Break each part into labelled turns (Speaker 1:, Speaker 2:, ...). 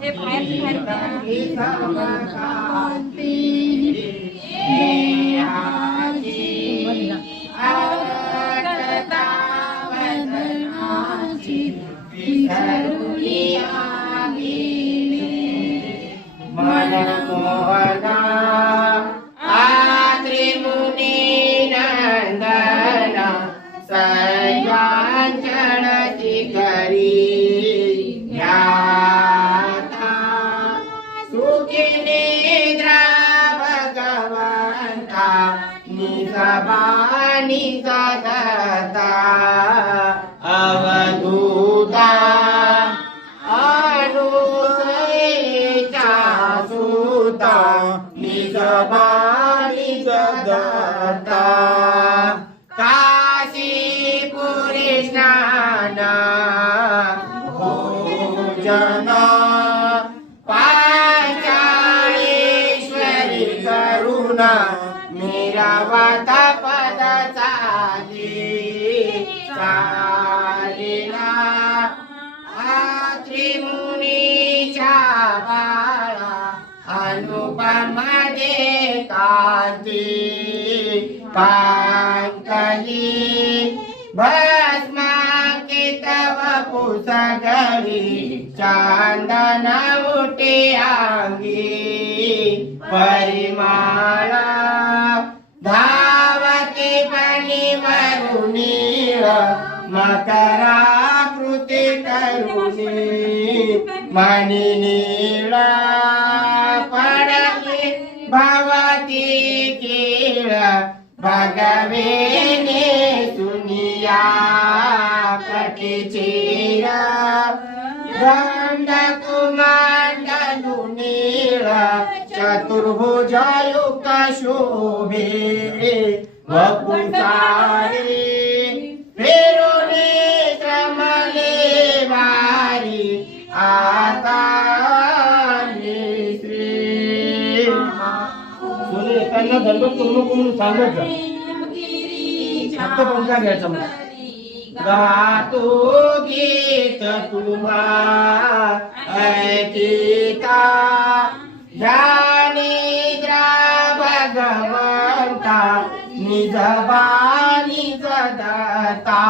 Speaker 1: हे बाहेर
Speaker 2: दाता निज निज दाता काशीपुरी स्नान भोजन पाचाळेश्वरी करुणा मीरावाता पांकली भस्माकित पुसगळी चांदन उठे अंगी परिमाणा धावते पाणी मरुनीळ मकराकृती करुणी मणी नीळा पडली भवती केळ ભગવેને સુનિયા કટી ચીર બ્રહ્મકુમાંડલુનીળ ચતુર્ભુજયુક શોભે વપુતારી ફેરુને ચમલે વારી
Speaker 3: આતા त्यांना दंडवत करू नको म्हणून सांगत जा फक्त पंखा घ्यायचा मग
Speaker 2: गातो गीत तुम्हा ऐकिता ज्ञानेद्रा भगवंता निजबा निजदता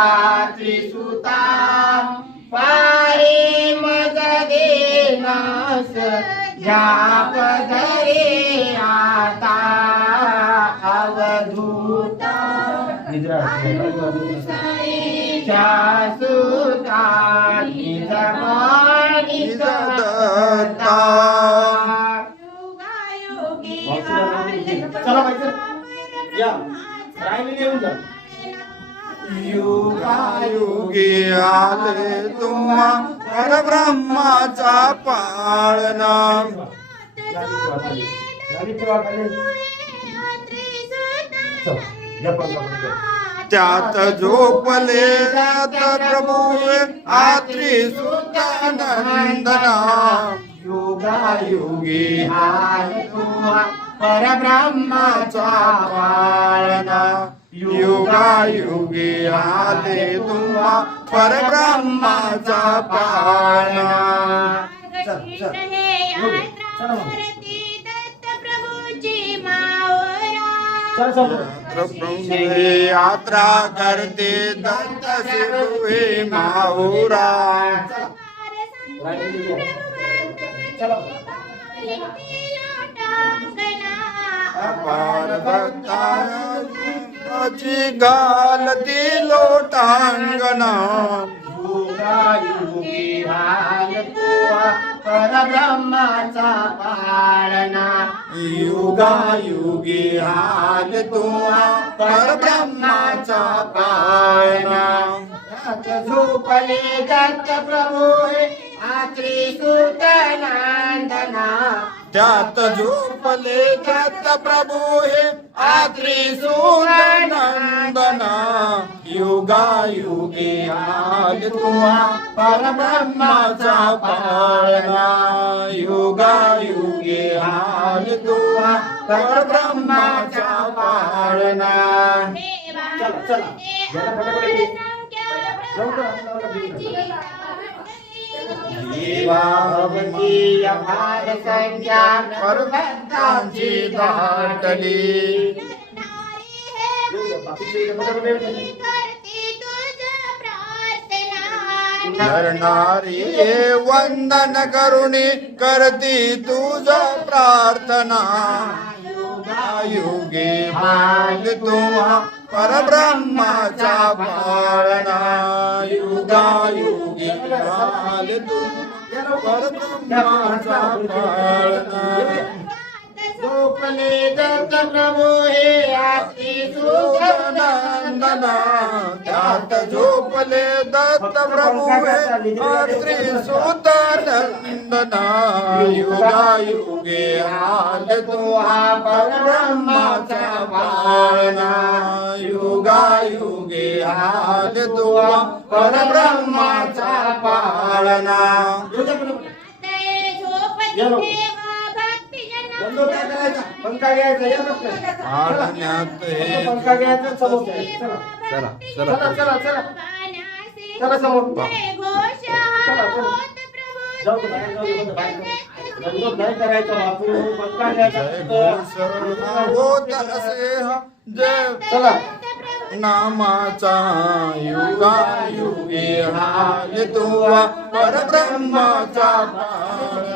Speaker 2: आत्रिसुता पायी मज देनास या पदरे आता अवधूता
Speaker 4: दत्ता.
Speaker 3: चला चल. या राहिलेली येऊन जा
Speaker 4: युगायुगी आले तुम्हा परब्रह्माचा पाळणा. त्यात झोपले जात प्रभू आत्री सुतानंदना.
Speaker 2: युगायुगी हाय पर परब्रह्माचा पाळणा.
Speaker 4: युगायुगी आले तुम्हा परब्रह्माचा पाळणा
Speaker 3: चल,
Speaker 4: यात्रा करते दत्त शिवे माहुरा
Speaker 3: राहिलेली या.
Speaker 4: भक्ताची घालती लोटांगणा.
Speaker 2: युगायुगी हाल तुवा परब्रह्माचा पाळणा.
Speaker 4: युगायुगी हाल तुवा परब्रह्माचा पाळणा.
Speaker 2: झोपले दत्त प्रभू हे आत्री सुतनांदना
Speaker 4: त्यात झोपले दत्त प्रभू हे आत्री नंदना युगायुगी हाल तुवा परब्रह्माचा पाळणा युगायुगी हाल तुवा परब्रह्माचा पाळणा
Speaker 2: देवा भवती अपार संख्या
Speaker 4: पर्वतांची दाटली धरणारी वंदन करुणी करती तुझ प्रार्थना. युगे हाल हा परब्रह्माचा पाळणा युगायुगे हाल तू परब्रह्माचा पाळणा
Speaker 2: झोपले दत्त प्रभू हे आत्री
Speaker 4: नंदना त्यात झोपले दत्त प्रभू श्री सुत नंदना युगायुगे हाल तुहा परब्रह्माचा पाळणा. युगायुगे हाल तुहा परब्रह्माचा पाळणा.
Speaker 3: पंखा घ्यायचा या बघ.
Speaker 4: आज्ञात हे
Speaker 3: पंखा घ्यायचा समोर चला
Speaker 4: चला.
Speaker 3: चला चला चला. चला समोर जाऊ दे बाहेर जाऊ दे बाहेर. गंगोत नाही करायचं? बापू पंखा घ्यायचा.
Speaker 4: जय
Speaker 3: फक्त.
Speaker 4: होत असे हा. जय
Speaker 3: चला.
Speaker 4: नामाचा युगायुगे हाल तुवा परब्रह्माचा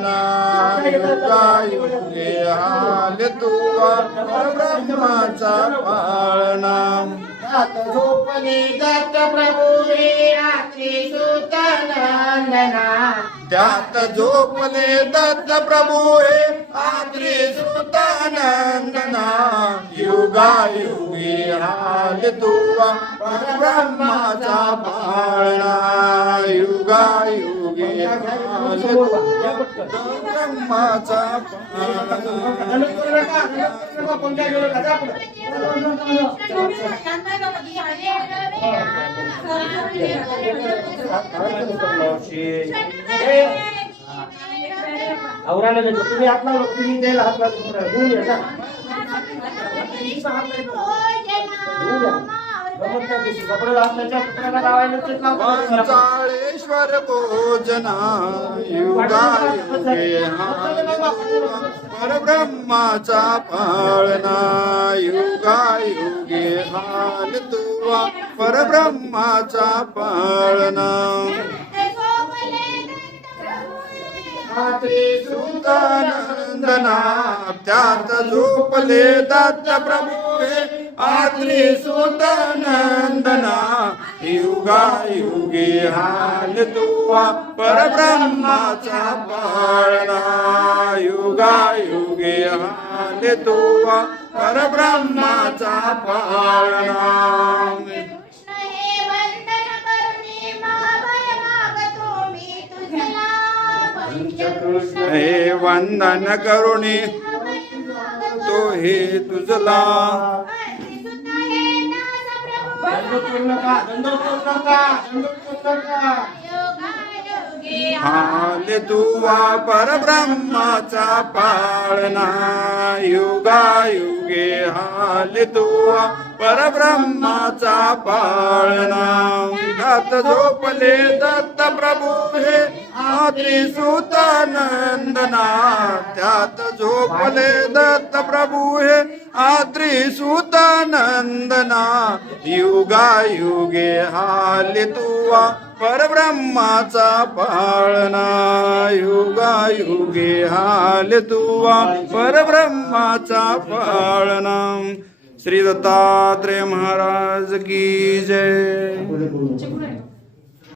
Speaker 4: पाळणा युगायुगे हाल तुवा ब्रह्माचा पाळणा
Speaker 2: त्यात झोपले दत्त प्रभू हे आत्री सुतनंदना
Speaker 4: त्यात झोपले दत्त प्रभू हे आत्री सुतानंदना युगायुगे हाल तुवा परब्रह्माचा पाळणा युगायुगे हाल औराला ब्रह्माचा
Speaker 3: देतो तुम्ही हात लावलो तुम्ही द्यायला हात लावला घेऊन गमत
Speaker 4: भोजना युगायुगे हाल परब्रह्माचा पाळणा युगायुगे हाल तुवा परब्रह्माचा पाळणा
Speaker 2: आत्री
Speaker 4: सुतानंदना त्यात झोपले दत्त प्रभू. आत्री सुतानंदना युगायुगे हाल तुवा परब्रह्माचा पाळणा. युगायुगे हाल तुवा परब्रह्माचा पाळणा. हे वंदन करुणी तो हे तुझला.
Speaker 3: दंडोत करू नका, दंडोत करू नका, करू नका.
Speaker 4: तुवा परब्रह्माचा पाळणा युगायुगे हाले तुवा परब्रह्माचा पाळणा त्यात झोपले दत्त प्रभू हे आत्रिसुत नंदना त्यात झोपले दत्त प्रभू हे आत्रिसुत नंदना युगा युगे हाले तुवा परब्रह्माचा पाळणा युगा युगे हाल तुवा परब्रह्माचा पाळणा श्री दत्तात्रेय महाराज की जय.